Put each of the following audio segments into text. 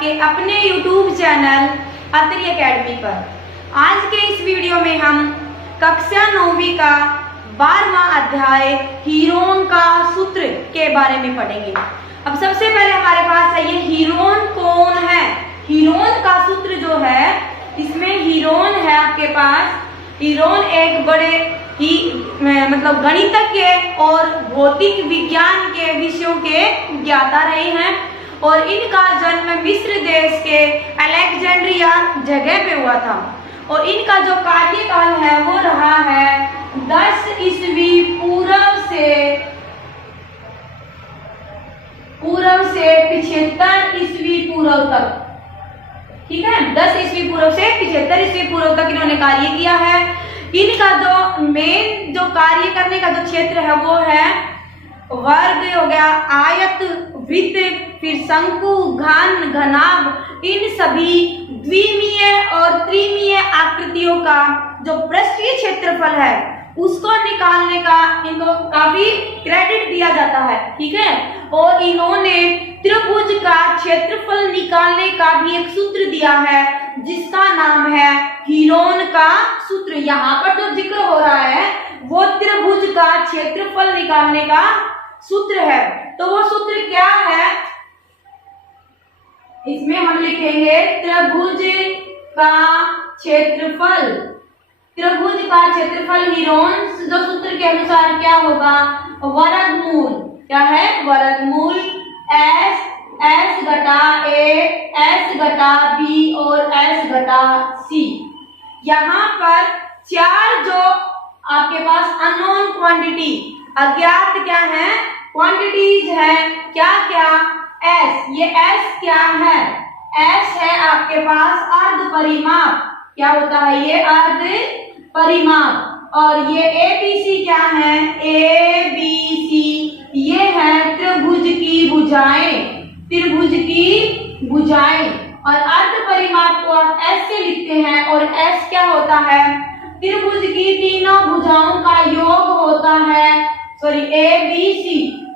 आपके अपने YouTube channel Atri academy पर। आज के इस वीडियो में हम कक्षा 9वीं का 12वां अध्याय हीरोन का सूत्र के बारे में पढ़ेंगे। अब सबसे पहले हमारे पास है ये हीरोन कौन है। हीरोन का सूत्र जो है, इसमें हीरोन है आपके पास। हीरोन एक बड़े ही मतलब गणितज्ञ और भौतिक विज्ञान के विषयों के ज्ञाता रहे हैं और इनका जन्म मिस्र देश के अलेक्जेंड्रिया जगह पे हुआ था और इनका जो कार्यकाल है वो रहा है 10 ईस्वी पूर्व से 75 ईस्वी पूर्व तक। ठीक है, 10 ईस्वी पूर्व से 75 ईस्वी पूर्व तक इन्होंने कार्य किया है। इनका जो मेन जो कार्य करने का जो क्षेत्र है वो है वर्ग हो गया, आयत, वृत्त, फिर शंकु, घन, घनाभ, इन सभी द्विमीय और त्रिमीय आकृतियों का जो पृष्ठीय क्षेत्रफल है उसको निकालने का इनको काफी क्रेडिट दिया जाता है। ठीक है, और इन्होंने त्रिभुज का क्षेत्रफल निकालने का भी एक सूत्र दिया है जिसका नाम है हीरोन का सूत्र। यहाँ पर जो जिक्र हो रहा है वो त्रिभुज का क्षेत्रफल निकालने का सूत्र है। तो वो सूत्र क्या है, इसमें हम लिखेंगे त्रिभुज का क्षेत्रफल। त्रिभुज का क्षेत्रफल हीरोन जो सूत्र के अनुसार क्या होगा, वर्गमूल। क्या है, वर्गमूल S घटा A, S घटा B और S घटा C। यहाँ पर चार जो आपके पास अननोन क्वांटिटी, अज्ञात क्या है, क्वांटिटीज है, क्या क्या, S। ये S क्या है, S है आपके पास अर्ध परिमाप। क्या होता है ये, अर्ध परिमाप। और ये ABC क्या है, ABC ये है त्रिभुज की भुजाएं, त्रिभुज की भुजाएं। और अर्ध परिमाप को आप S से लिखते हैं और S क्या होता है, त्रिभुज की तीनों भुजाओं का योग होता है। सॉरी, ABC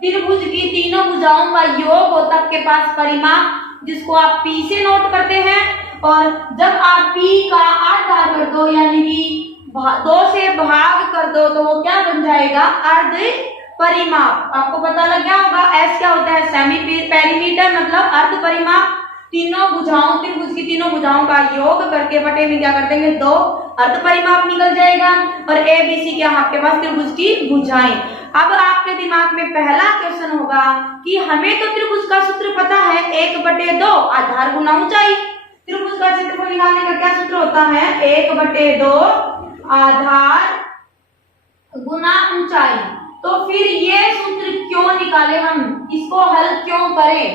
त्रिभुज की तीनों भुजाओं का योग होता है आपके पास परिमाप, जिसको आप P से नोट करते हैं। और जब आप P का आधा कर दो यानी कि 2 से भाग कर दो तो वो क्या बन जाएगा, अर्ध परिमाप। आपको पता लग गया होगा S क्या होता है, सेमी पेरीमीटर मतलब अर्ध परिमाप। तीनों भुजाओं, त्रिभुज की तीनों भुजाओं का योग करके बटे में क्या कर देंगे, 2 अर्ध परिमाप निकल जाएगा। और ABC क्या है आपके पास, त्रिभुज की भुजाएं। अब आपके दिमाग में पहला क्वेश्चन होगा कि हमें तो त्रिभुज का सूत्र पता है 1/2 आधार गुना ऊंचाई। त्रिभुज का क्षेत्रफल निकालने का क्या सूत्र होता है, 1/2 आधार गुना ऊंचाई। तो फिर ये सूत्र क्यों निकाले, हम इसको हल क्यों करें,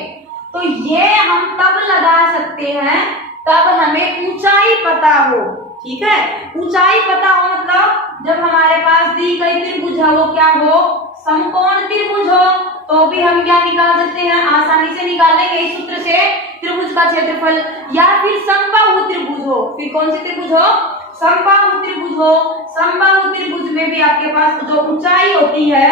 तो ये हम तब लगा सकते हैं तब हमें ऊंचाई पता हो। ठीक है, ऊंचाई पता हो मतलब जब हमारे पास दी गई त्रिभुज है वो क्या हो, समकोण त्रिभुज हो, तो भी हम क्या निकाल सकते हैं, आसानी से निकाल लेंगे इस सूत्र से त्रिभुज का क्षेत्रफल। या फिर समबाहु त्रिभुज हो, फिर कौन से त्रिभुज हो, समबाहु त्रिभुज हो। समबाहु त्रिभुज में भी आपके पास जो ऊंचाई होती है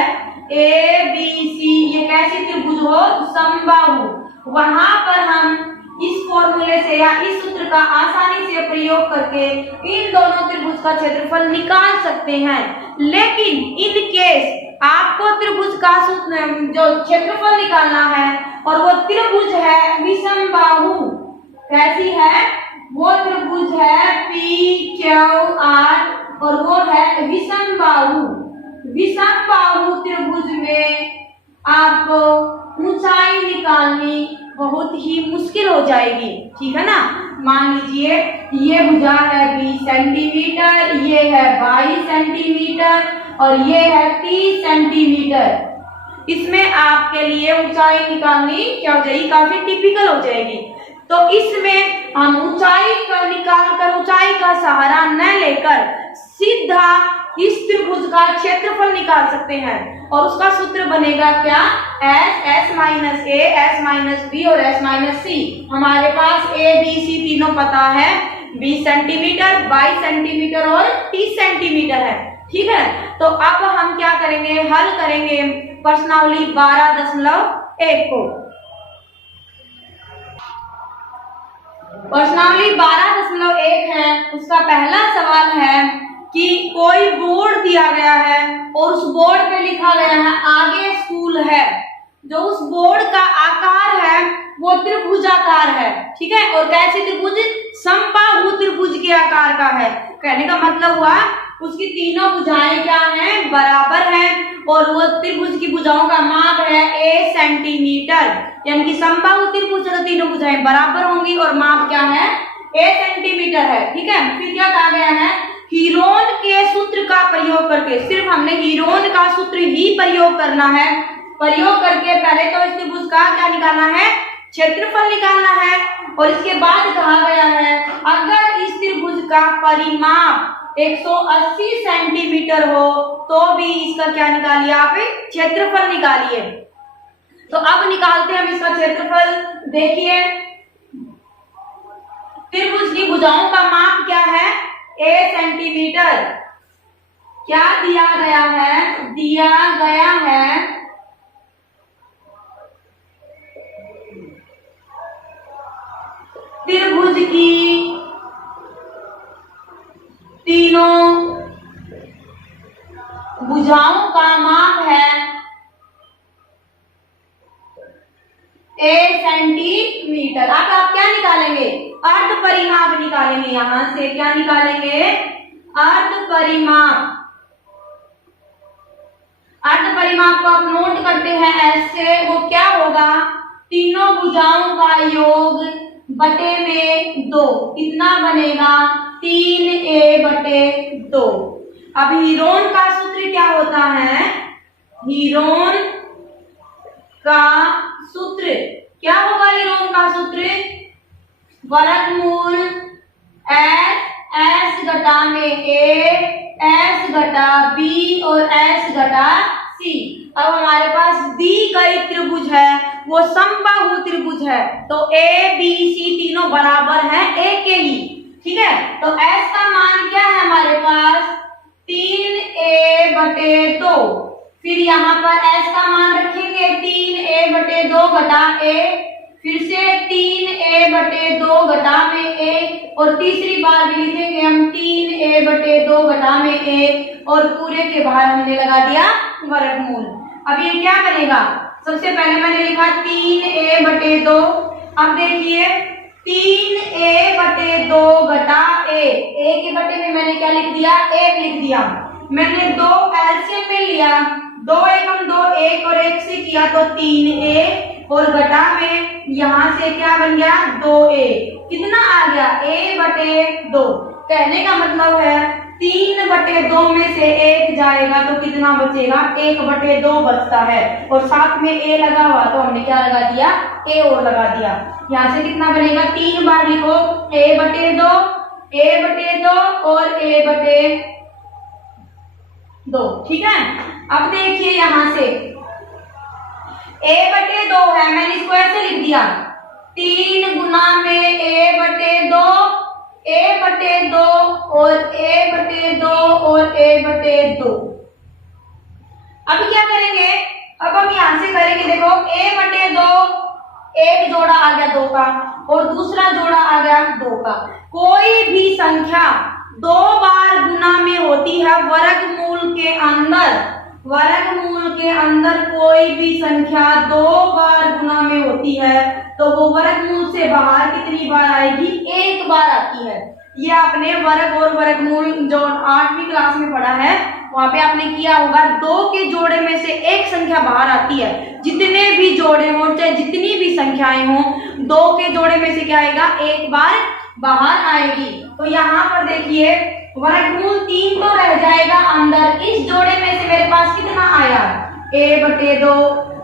ABC, ये कैसी त्रिभुज हो, समबाहु। वहां पर हम इस फॉर्मूले से या इस सूत्र का आसानी से प्रयोग करके इन दोनों त्रिभुज का क्षेत्रफल निकाल सकते हैं। लेकिन इन केस आपको त्रिभुज का सूत्र जो क्षेत्रफल निकालना है और वो त्रिभुज है विषमबाहु। कैसी है, वो त्रिभुज है PQR और वो है विषमबाहु। विषमबाहु त्रिभुज में आपको ऊंचाई निकालनी बहुत ही मुश्किल हो जाएगी। ठीक है ना, मान लीजिए ये भुजा है 20 सेंटीमीटर, ये है 22 सेंटीमीटर और ये है 30 सेंटीमीटर। इसमें आपके लिए ऊंचाई निकालनी क्या हो जाएगी, काफी टिपिकल हो जाएगी। तो इसमें हम ऊंचाई का निकाल कर, ऊंचाई का सहारा न लेकर सीधा इस त्रिभुज का क्षेत्रफल निकाल सकते हैं और उसका सूत्र बनेगा क्या, S minus A, S minus B और S माइनस C। हमारे पास A B C तीनों पता है, 20 सेंटीमीटर, 22 सेंटीमीटर और 30 सेंटीमीटर है। ठीक है, तो अब हम क्या करेंगे, हल करेंगे प्रश्नावली 12.1 को। प्रश्नावली 12.1 है, उसका पहला सवाल है कि कोई बोर्ड दिया गया है और उस बोर्ड पे लिखा गया है आगे स्कूल है। जो उस बोर्ड का आकार है वो त्रिभुजाकार है, ठीक है। और कैसे त्रिभुज? समबाहु त्रिभुज के आकार का है। कहने का मतलब हुआ उसकी तीनों भुजाएं क्या हैं? बराबर हैं। और वो त्रिभुज की भुजाओं का माप है 1 सेंटीमीटर, यानी कि समबाहु त्रिभुज तो तीनों भुजाएं बराबर होंगी और माप क्या है? 1 सेंटीमीटर है, ठीक है। फिर क्या कहा गया है? हीरोन के सूत्र का प्रयोग करके, सिर्फ हमने हीरोन का सूत्र ही प्रयोग करना है। प्रयोग करके पहले तो इस त्रिभुज का क्या निकालना है? क्षेत्रफल निकालना है। और इसके बाद कहा गया है अगर इस त्रिभुज का परिमाप 180 सेंटीमीटर हो तो भी इसका क्या निकालिए आप? क्षेत्रफल निकालिए। तो अब निकालते हैं हम इसका क्षेत्रफल। देखिए त्रिभुज की भुजाओं का माप क्या है? 1 सेंटीमीटर। क्या दिया गया है? दिया गया है त्रिभुज की तीनों भुजाओं का माप है 1 सेंटीमीटर। अब आप क्या निकालेंगे? अर्ध परिमाप निकालेंगे। यहां से क्या निकालेंगे? अर्ध परिमाप। अर्ध परिमाप को आप नोट करते हैं ऐसे। वो क्या होगा? तीनों भुजाओं का योग बटे में 2। कितना बनेगा? 3a/2। अब हीरोन का सूत्र क्या होता है? हीरोन का सूत्र क्या होगा? हीरोन का सूत्र वर्गमूल s घटा में a, s घटा b और s घटा c। अब हमारे पास दी गई त्रिभुज है वो समबाहु त्रिभुज है, तो a b c तीनों बराबर है a के ही, ठीक है। तो s का मान क्या है हमारे पास? 3a/2। फिर यहाँ पर s का मान रखेंगे 3a/2 घटा a, फिर से 3a/2 घटा में a, और तीसरी बार भी लिखेंगे हम 3a/2 घटा में a, और पूरे के बाहर हमने लगा दिया वर्गमूल। अब ये क्या बनेगा? सबसे पहले मैंने लिखा 3a/2। अब देखिए 3a/2 घटा a, a के बटे में मैंने क्या लिख दिया? 1 लिख दिया। मैंने 2 एलसीएम में लिया, 2 एकम 2, 1 और 1 से किया तो 3a, और घटा में यहाँ से क्या बन गया? 2a। कितना आ गया? a/2। कहने का मतलब है 3/2 में से 1 जाएगा तो कितना बचेगा? 1/2 बचता है। और साथ में a लगा हुआ तो हमने क्या लगा दिया? a और लगा दिया। यहाँ से कितना बनेगा? 3 बार लिखो a/2, a/2 और a/2, ठीक है। अब देखिए यहाँ से a/2 है, मैंने इसको ऐसे लिख दिया 3 गुना में a/2 और a/2 और a/2। अब क्या करेंगे? अब हम यहां से करेंगे, देखो a/2 एक जोड़ा आ गया 2 का और दूसरा जोड़ा आ गया 2 का। कोई भी संख्या 2 बार गुना में होती है वर्गमूल के अंदर। वर्गमूल के अंदर कोई भी संख्या 2 बार गुना में होती है तो वो वर्गमूल से बाहर कितनी बार आएगी? 1 बार आती है। ये आपने वर्ग और वर्गमूल जो 8वीं क्लास में पढ़ा है वहां पे आपने किया होगा। 2 के जोड़े में से एक संख्या बाहर आती है। जितने भी जोड़े हो चाहे जितनी भी संख्याएं हो, 2 के जोड़े में से क्या आएगा? 1 बार बाहर आएगी। तो यहाँ पर देखिए वर्गमूल 3 तो रह जाएगा अंदर। इस जोड़े में से मेरे पास कितना आया? a/2,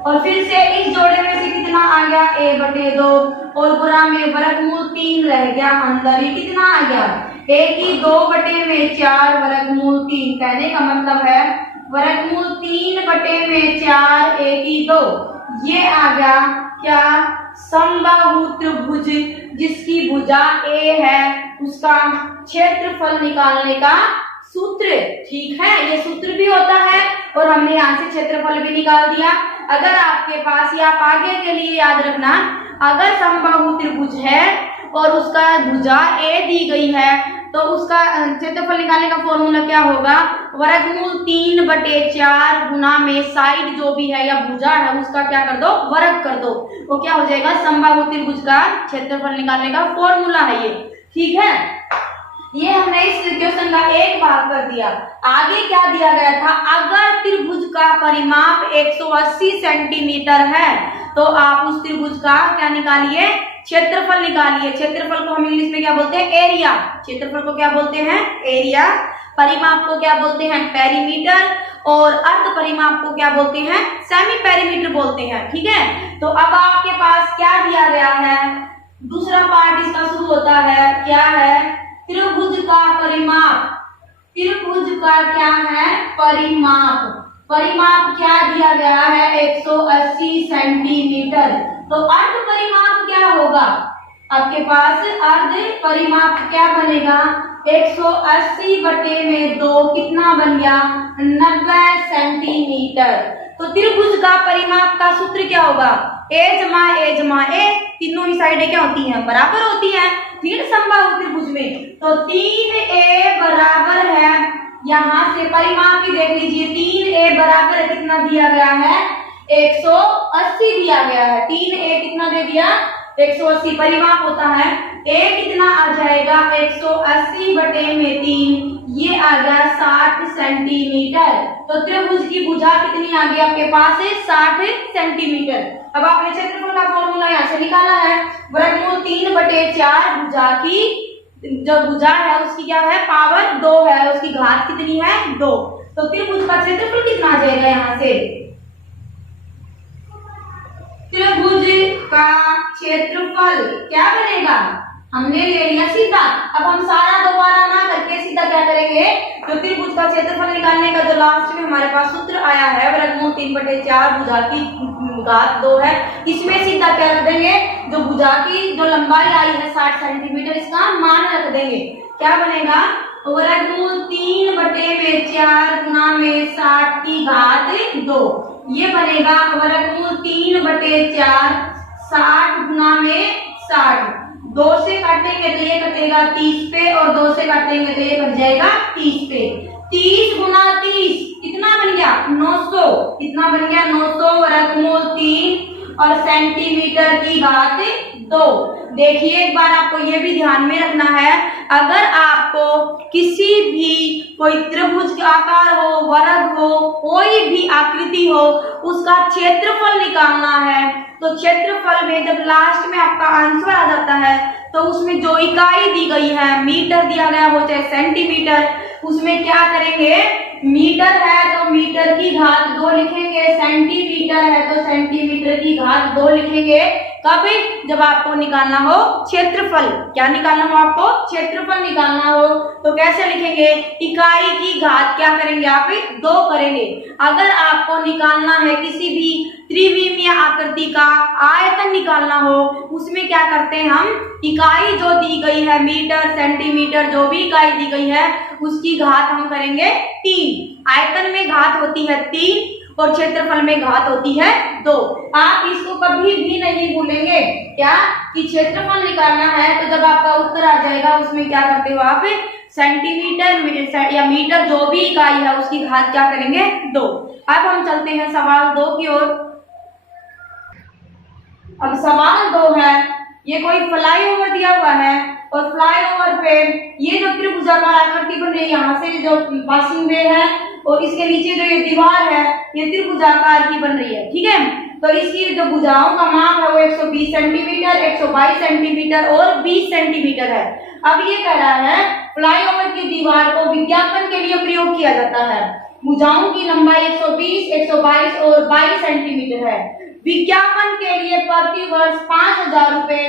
और फिर से इस जोड़े में से कितना आ गया? a/2, और पूरा में वर्गमूल 3 रह गया अंदर। ये कितना आ गया? a की 2/4 वर्गमूल 3। कहने का मतलब है वर्गमूल 3/4 a की 2। ये आ गया क्या? समबाहु त्रिभुज जिसकी भुजा a है उसका क्षेत्रफल निकालने का सूत्र, ठीक है। ये सूत्र भी होता है और हमने यहाँ से क्षेत्रफल भी निकाल दिया। अगर आपके पास, या आप आगे के लिए याद रखना, अगर समबाहु त्रिभुज है और उसका भुजा ए दी गई है, तो उसका क्षेत्रफल निकालने का फॉर्मूला क्या होगा, वर्गमूल 3/4 गुना में साइड जो भी है या भुजा है उसका क्या कर दो, वर्ग कर दो, वो क्या हो जाएगा, समबाहु त्रिभुज का क्षेत्रफल निकालने का फॉर्मूला है ये। ठीक है, ये हमने इस क्वेश्चन का एक भाग कर दिया। आगे क्या दिया गया था, अगर त्रिभुज का परिमाप 180 सेंटीमीटर है तो आप उस त्रिभुज का क्या निकालिए, क्षेत्रफल निकालिए। क्षेत्रफल को हम इंग्लिश में क्या बोलते हैं, एरिया। क्षेत्रफल को क्या बोलते हैं, एरिया। परिमाप को क्या बोलते हैं, पेरीमीटर। और अर्ध परिमाप को क्या बोलते हैं, सेमी पेरीमीटर बोलते हैं। ठीक है, तो अब आपके पास क्या दिया गया है, दूसरा पार्ट इसका शुरू होता है, क्या है, त्रिभुज का परिमाप। त्रिभुज का क्या है, परिमाप। परिमाप क्या दिया गया है, 180 सेंटीमीटर। तो अर्ध परिमाप क्या होगा, आपके पास अर्ध परिमाप क्या बनेगा, 180/2 कितना बन गया, 90 सेंटीमीटर। तो त्रिभुज का परिमाप का सूत्र क्या होगा, ए जमा ए, तीनों ही साइडें क्या होती हैं, बराबर होती हैं, तीन समबाहु त्रिभुज में। तो 3a बराबर है, यहाँ से परिमाप भी देख लीजिए, 3a बराबर है, कितना दिया गया है, 180 दिया गया है। 3a कितना दे दिया, 180। परिमाप होता है a कितना आ जाएगा, 180/3, ये आ गया 60 सेंटीमीटर। तो त्रिभुज की भुजा कितनी आ गई आपके पास है, 60 सेंटीमीटर। अब आपने क्षेत्रफल का फॉर्मूला यहाँ से निकाला है, वर्गमूल 3/4 भुजा की जो भुजा है उसकी क्या है, पावर 2 है, उसकी घात कितनी है, 2। तो त्रिभुज का क्षेत्रफल कितना आ जाएगा, यहाँ से त्रिभुज का क्षेत्रफल क्या बनेगा, हमने ले लिया सीधा। अब हम सारा दोबारा ना करके सीधा क्या करेंगे, जो त्रिभुज का क्षेत्रफल निकालने का जो लास्ट में हमारे पास सूत्र आया है, वर्गमूल 3/4 भुजा की घात 2 है, इसमें सीधा क्या रख देंगे, जो भुजा की जो लंबाई आई है 60 सेंटीमीटर, इसका मान रख देंगे। क्या बनेगा, वर्गमूल 3/4 गुना में 60 की घात 2, ये बनेगा वर्गमूल 3/4 60 गुना में 60। 2 से काटेंगे तो ये कटेगा 30 पे, और 2 से काटेंगे तो ये कट जाएगा 30 पे। 30 गुना 30 कितना बन गया, 900। कितना बन गया, 900 वर्गमूल 3 और सेंटीमीटर की घात 2। देखिए एक बार आपको ये भी ध्यान में रखना है, अगर आपको किसी भी कोई त्रिभुज का आकार हो, वर्ग हो, कोई भी आकृति हो, उसका क्षेत्रफल निकालना है, तो क्षेत्रफल में जब लास्ट में आपका आंसर आ जाता है तो उसमें जो इकाई दी गई है, मीटर दिया गया हो चाहे सेंटीमीटर, उसमें क्या करेंगे, मीटर है तो मीटर की घात 2 लिखेंगे, सेंटीमीटर है तो सेंटीमीटर की घात 2 लिखेंगे। कब, जब आपको निकालना हो क्षेत्रफल। क्या निकालना हो आपको, क्षेत्रफल निकालना हो, तो कैसे लिखेंगे, इकाई की घात क्या करेंगे आप, 2 करेंगे। अगर आपको निकालना है किसी भी त्रिविमीय आकृति का आयतन निकालना हो, उसमें क्या करते हैं हम, इकाई जो दी गई है, मीटर सेंटीमीटर जो भी इकाई दी गई है उसकी घात हम करेंगे 3। आयतन में घात होती है 3 और क्षेत्रफल में घात होती है 2। आप इसको कभी भी नहीं भूलेंगे, क्या कि क्षेत्रफल निकालना है तो जब आपका उत्तर आ जाएगा उसमें क्या करते हो आप, सेंटीमीटर या मीटर जो भी इकाई है उसकी घात क्या करेंगे, 2। अब हम चलते हैं सवाल 2 की ओर। अब सवाल 2 है, ये कोई फ्लाईओवर दिया हुआ है और फ्लाईओवर पे ये जो त्रिभुजाकार आकृति बन रही है, यहाँ से जो पासिंग वे है और इसके नीचे जो ये दीवार है ये त्रिभुजाकार की बन रही है। ठीक है, तो इसकी जो भुजाओं का माप है वो 120 सेंटीमीटर, 122 सेंटीमीटर और 20 सेंटीमीटर है। अब ये कह रहा है फ्लाईओवर की दीवार को विज्ञापन के लिए प्रयोग किया जाता है। भुजाओं की लंबाई 120, 122 और 22 सेंटीमीटर है। विज्ञापन के लिए प्रति वर्ष 5000 रुपए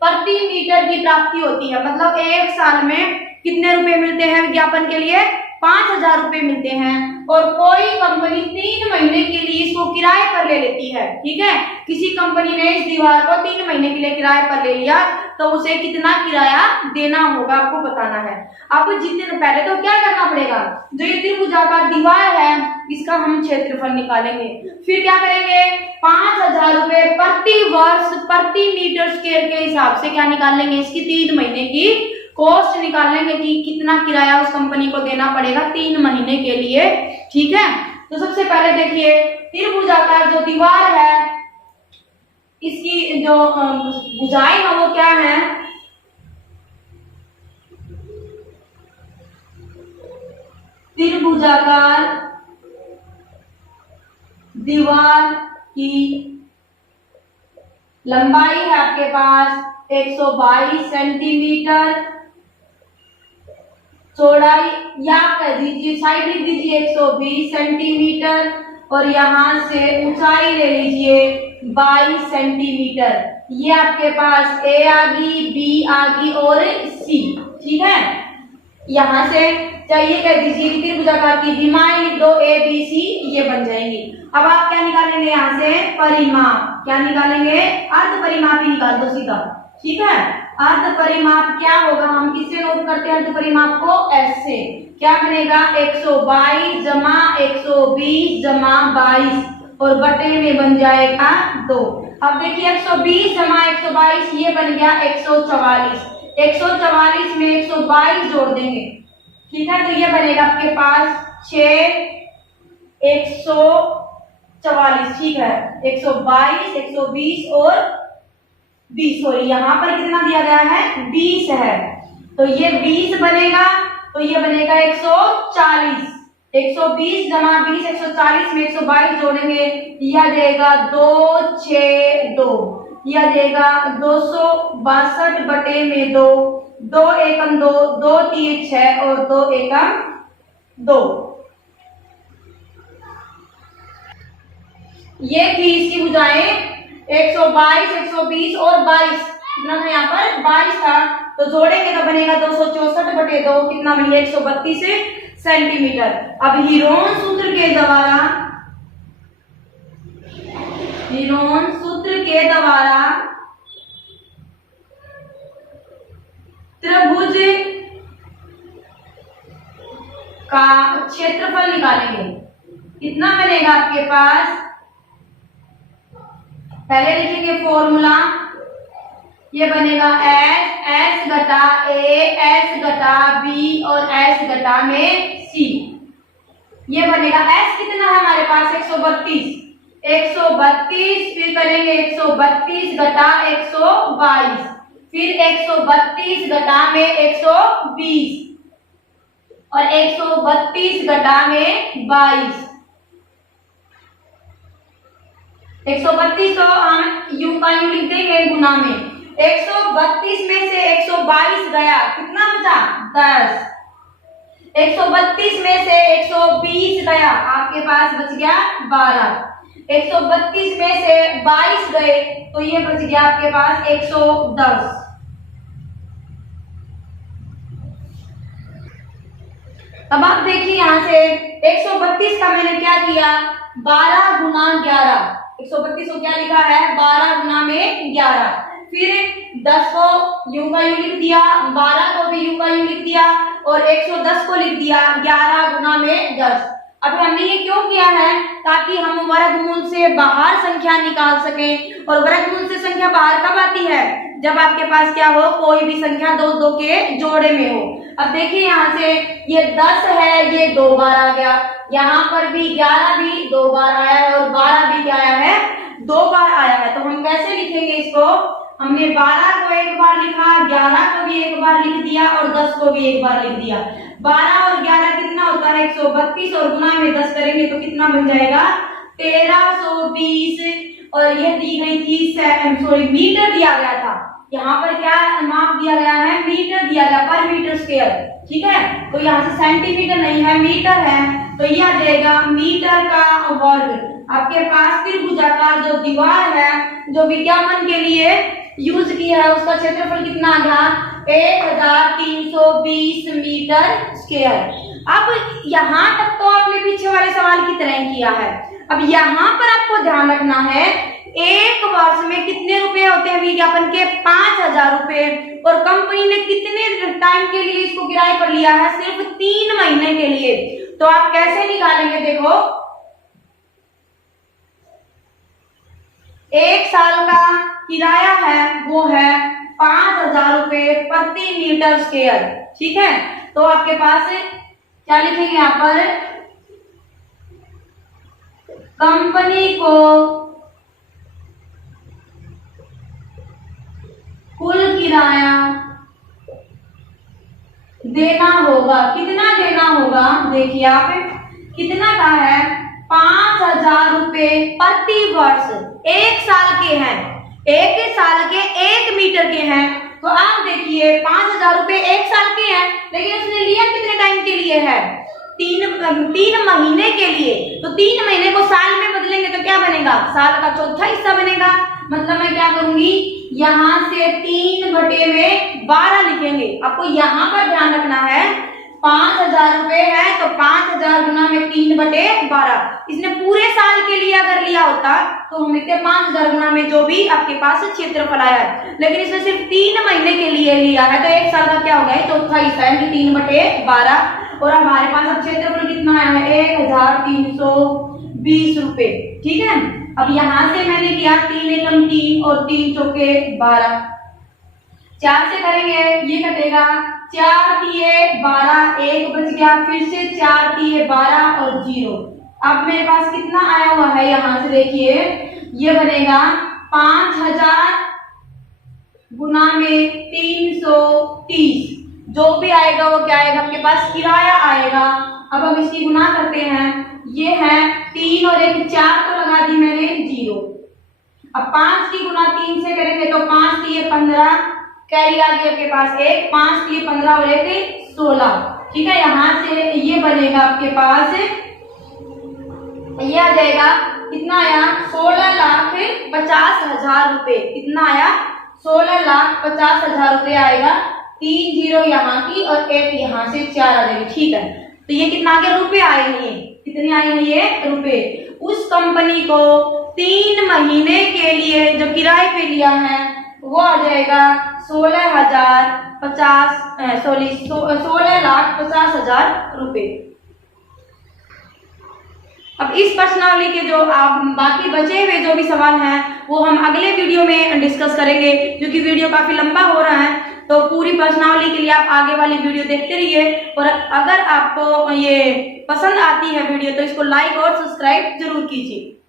प्रति मीटर की प्राप्ति होती है। मतलब एक साल में कितने रुपए मिलते हैं विज्ञापन के लिए, 5000 रुपए मिलते हैं। और कोई कंपनी 3 महीने के लिए इसको किराए पर ले लेती है, ठीक है। किसी कंपनी ने इस दीवार को 3 महीने के लिए किराए पर ले लिया तो उसे कितना किराया देना होगा आपको बताना है। आपको जितने पहले तो क्या करना पड़ेगा, जो ये त्रिभुजाकार दीवार है इसका हम क्षेत्रफल निकालेंगे, फिर क्या करेंगे 5000 रुपए प्रति वर्ष प्रति मीटर स्क्वायर के हिसाब से क्या निकाल लेंगे, इसकी 3 महीने की कॉस्ट निकाल लेंगे कि कितना किराया उस कंपनी को देना पड़ेगा 3 महीने के लिए, ठीक है। तो सबसे पहले देखिए त्रिभुजाकार जो दीवार है इसकी जो भुजाएं है वो क्या है, त्रिभुजाकार दीवार की लंबाई है आपके पास 122 सेंटीमीटर, चौड़ाई या कर दीजिए साइड लिख दीजिए 120 सेंटीमीटर और यहां से ऊंचाई ले लीजिए 22 सेंटीमीटर। ये आपके पास ए आ गई, बी आ गई और सी, ठीक है। यहां से चाहिए कह दीजिए कि त्रिभुजाकार की विमाएं लिख दो ए बी सी, ये बन जाएंगी। अब आप क्या निकालेंगे यहाँ से परिमाप, क्या निकालेंगे अर्ध परिमाप ही निकाल दो सीधा, ठीक है। अर्ध परिमाप क्या होगा, हम किससे नोट करते हैं अर्ध परिमाप को, एस से। क्या बनेगा 122 जमा 120 जमा 22 और बटे में बन जाएगा 2। अब देखिए 120 जमा 122 ये बन गया 144, 144 में 122 जोड़ देंगे, ठीक है। तो ये बनेगा आपके पास 6 144, ठीक है। 122 120 और 20 और यहाँ पर कितना दिया गया है 20 है, तो ये 20 बनेगा, तो ये बनेगा 140। 120 जमा 20 140 में 122 जोड़ेंगे, यह देगा 262, यह देगा 262 बटे में 2, 2 एकम 2, 2 3 6 और 2 एकम 2। ये थी इसकी भुजाएं 122 120 और 22, कितना था यहाँ पर 22 था, तो जोड़ेंगे तो बनेगा 264 बटे 2, कितना बनेगा 132 सेंटीमीटर। अब हीरोन सूत्र के द्वारा, हीरोन सूत्र के द्वारा त्रिभुज का क्षेत्रफल निकालेंगे, कितना बनेगा आपके पास, पहले लिखेंगे फॉर्मूला, ये बनेगा एस घटा ए एस घटा बी और एस घटा में सी। ये बनेगा एस कितना है हमारे पास 132, 132 फिर करेंगे 132 घटा 122, फिर 132 घटा में 120 और 132 घटा में 22। 132 तो हम यूं का यूं लिख देंगे गुना में, 132 में से 122 गया, कितना बचा 10। 132 में से 120 गया, आपके पास बच गया 12। 132 में से 22 गए तो ये बच गया आपके पास 110। अब आप देखिए यहाँ से 132 का मैंने क्या किया 12 गुना 11, 132 को क्या लिखा है 12 गुना में 11, फिर 10 को यूं का यूं लिख दिया, 12 को भी यूं का यूं लिख दिया और 110 को लिख दिया 11 गुना में 10। अब हमने ये क्यों किया है, ताकि हम वर्गमूल से बाहर संख्या निकाल सकें, और वर्गमूल से संख्या बाहर कब आती है, जब आपके पास क्या हो कोई भी संख्या 2 2 के जोड़े में हो। अब देखिए यहाँ से ये 10 है, ये 2 बार आ गया, यहाँ पर भी 11 भी 2 बार आया है और 12 भी क्या आया है 2 बार आया है। तो हम कैसे लिखेंगे इसको, हमने 12 को एक बार लिखा, 11 को भी एक बार लिख दिया और 10 को भी एक बार लिख दिया। 12 और 11 कितना होता है 132 और गुना में 10 करेंगे तो कितना बन जाएगा 1320, और ये दी गई थी मीटर दिया गया था, यहाँ पर क्या माप दिया गया है मीटर दिया गया पर मीटर स्क्वायर, ठीक है। तो यहाँ से सेंटीमीटर नहीं है मीटर है, तो यह आ जाएगा मीटर का वर्ग। आपके पास त्रिभुजाकार जो दीवार है जो विज्ञापन के लिए यूज किया है उसका क्षेत्रफल कितना आ गया 1320 मीटर स्क्वायर। अब यहाँ तक तो आपने पीछे वाले सवाल की तरह किया है। अब यहाँ पर आपको ध्यान रखना है, एक वर्ष में कितने रुपए होते हैं विज्ञापन के? 5,000 रुपए। और कंपनी ने कितने टाइम के लिए इसको किराए पर लिया है? सिर्फ 3 महीने के लिए। तो आप कैसे निकालेंगे? देखो, एक साल का किराया है वो है 5,000 रुपए प्रति मीटर स्क्वायर। ठीक है, तो आपके पास क्या लिखेंगे यहाँ पर? कंपनी को कुल किराया देना होगा। कितना देना होगा? देखिए आप, कितना का है? 5,000 रुपए प्रति वर्ष। एक साल के हैं, एक साल के 1 मीटर के हैं। तो आप देखिए 5,000 रुपए एक साल के हैं, लेकिन उसने लिया कितने टाइम के लिए है? 3 महीने के लिए। तो 3 महीने को साल में बदलेंगे तो क्या बनेगा? साल का चौथा हिस्सा बनेगा। मतलब मैं क्या करूंगी, यहाँ से 3/12 लिखेंगे। आपको यहाँ पर ध्यान रखना है, 5,000 रुपए है तो 5,000 गुना में 3/12। इसने पूरे साल के लिए अगर लिया होता तो हम लिखते 5,000 गुना में जो भी आपके पास क्षेत्रफल आया है, लेकिन इसने सिर्फ 3 महीने के लिए लिया है। तो एक साल का क्या हो गया? चौथा हिस्सा है 3/12। और हमारे पास अब क्षेत्रफल कितना आया है? 1,320 रुपए। ठीक है, अब यहाँ से मैंने किया 3 एकम 3 और 3 चौके 12। 4 से करेंगे, ये कटेगा 4 तिये 12, 1 बच गया, फिर से 4 तिये 12 और 0। अब मेरे पास कितना आया हुआ है? यहाँ से देखिए, ये बनेगा 5,000 गुना में 330। जो भी आएगा वो क्या आएगा? आपके पास किराया आएगा। अब हम इसकी गुना करते हैं, ये है 3 और 1 4 तो लगा दी मैंने 0। अब 5 की गुना 3 से करेंगे तो 5 तिये 15, कैरी आ गया आपके पास 1, 5 तिये 15 और 1 16। ठीक है, यहाँ से ये बनेगा आपके पास, ये आ जाएगा कितना आया? 16,50,000 रुपए। कितना आया? 16,50,000 रुपए आएगा। 3 0 यहाँ की और 1 यहाँ से 4 आ जाएगी। ठीक है, तो ये कितना आ गया? रुपए आए हैं। कितने आए हैं? ये रुपए। उस कंपनी को 3 महीने के लिए जो किराए पे लिया है वो आ जाएगा 16,50,000 रुपए। अब इस प्रश्नावली के जो आप बाकी बचे हुए जो भी सवाल हैं वो हम अगले वीडियो में डिस्कस करेंगे, क्योंकि वीडियो काफी लंबा हो रहा है। तो पूरी प्रश्नावली के लिए आप आगे वाली वीडियो देखते रहिए। और अगर आपको ये पसंद आती है वीडियो तो इसको लाइक और सब्सक्राइब जरूर कीजिए।